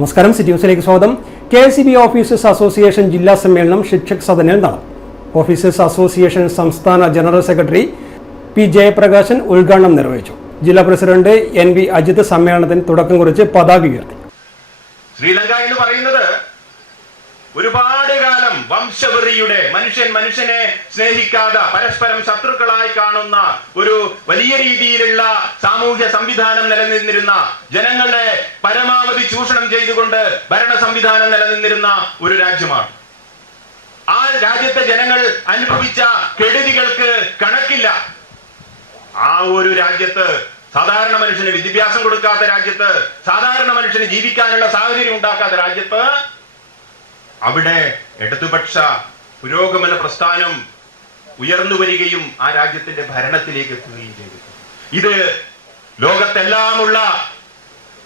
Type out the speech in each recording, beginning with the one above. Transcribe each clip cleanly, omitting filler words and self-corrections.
നമസ്കാരം, സിറ്റി ന്യൂസിലേക്ക് സ്വാഗതം. KSEB ഓഫീസേഴ്സ് അസോസിയേഷൻ ജില്ലാ സമ്മേളനം ശിക്ഷക് സദനിൽ നടന്നു. ഓഫീസേഴ്സ് അസോസിയേഷൻ സംസ്ഥാന ജനറൽ സെക്രട്ടറി P. ജയപ്രകാശൻ ഉദ്ഘാടനം നിർവഹിച്ചു. ജില്ലാ പ്രസിഡന്റ് NV അജിത് സമ്മേളനത്തിന് തുടക്കം കുറിച്ച് പതാക ഉയർത്തി. ശ്രീലങ്ക എന്ന് പറയുന്നത് ഒരുപാട് കാലം വംശവെറിയുടെ മനുഷ്യനെ സ്നേഹിക്കാതെ പരസ്പരം ശത്രുക്കളായി കാണുന്ന ഒരു വലിയ രീതിയിലുള്ള സാമൂഹ്യ സംവിധാനം നിലനിന്നിരുന്ന, ജനങ്ങളെ പരമാവധി ചൂഷണം ചെയ്തുകൊണ്ട് ഭരണ സംവിധാനം നിലനിന്നിരുന്ന ഒരു രാജ്യമാണ്. ആ രാജ്യത്തെ ജനങ്ങൾ അനുഭവിച്ച കെടുതികൾക്ക് കണക്കില്ല. ആ ഒരു രാജ്യത്ത് സാധാരണ മനുഷ്യന് വിദ്യാഭ്യാസം കൊടുക്കാത്ത രാജ്യത്ത്, സാധാരണ മനുഷ്യന് ജീവിക്കാനുള്ള സാഹചര്യം ഉണ്ടാക്കാത്ത രാജ്യത്ത് അവിടെ ഇടതുപക്ഷ പുരോഗമന പ്രസ്ഥാനം ഉയർന്നു വരികയും ആ രാജ്യത്തിന്റെ ഭരണത്തിലേക്ക് എത്തുകയും ചെയ്തു. ഇത് ലോകത്തെല്ലാമുള്ള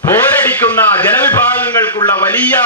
പോരടിക്കുന്ന ജനവിഭാഗങ്ങൾക്കുള്ള വലിയ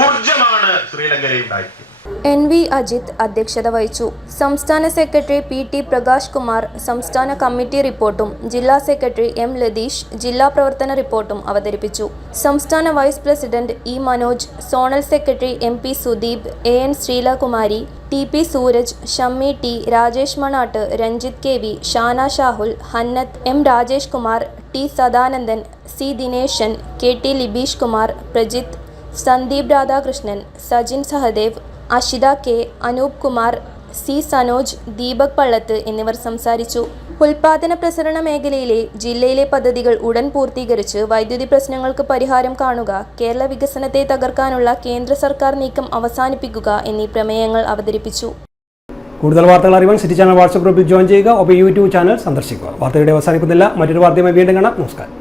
ഊർജമാണ് ശ്രീലങ്കയിൽ ഉണ്ടായിരിക്കുന്നത്. NV അജിത് അധ്യക്ഷത വഹിച്ചു. സംസ്ഥാന സെക്രട്ടറി PT പ്രകാശ് കുമാർ സംസ്ഥാന കമ്മിറ്റി റിപ്പോർട്ടും ജില്ലാ സെക്രട്ടറി M. ലതീഷ് ജില്ലാ പ്രവർത്തന റിപ്പോർട്ടും അവതരിപ്പിച്ചു. സംസ്ഥാന vice president E. Manoj, zonal secretary MP Sudeep, AN Sreelakumari, TP Sooraj, Shammi T, Rajesh Manatt, Ranjith KV, Shana Shahul, Hannath M. Rajesh Kumar, T. Sadanandan, C. Dineshan, KT Libeesh Kumar, Prajith, Sandeep Radhakrishnan, Sajin Sahadev, Ashitha K, Anoop Kumar, C. Sanoj, Deepak Pallath എന്നിവർ സംസാരിച്ചു. ഉൽപാദന പ്രസരണ മേഖലയിലെ ജില്ലയിലെ പദ്ധതികൾ ഉടൻ പൂർത്തീകരിച്ച് വൈദ്യുതി പ്രശ്നങ്ങൾക്ക് പരിഹാരം കാണുക, കേരള വികസനത്തെ തകർക്കാനുള്ള കേന്ദ്ര സർക്കാർ നീക്കം അവസാനിപ്പിക്കുക എന്നീ പ്രമേയങ്ങൾ അവതരിപ്പിച്ചു. കൂടുതൽ വാർത്തകൾ അറിയാൻ സിറ്റി ചാനൽ വാട്സ്ആപ്പ് ഗ്രൂപ്പിൽ ജോയിൻ ചെയ്യുക. ഒപ്പം YouTube ചാനൽ സന്ദർശിക്കുക. വാർത്തയുടെ അവസാനിക്കുന്നില്ല. മറ്റൊരു വാർത്തയുമായി വീണ്ടും കാണാം. നമസ്കാരം.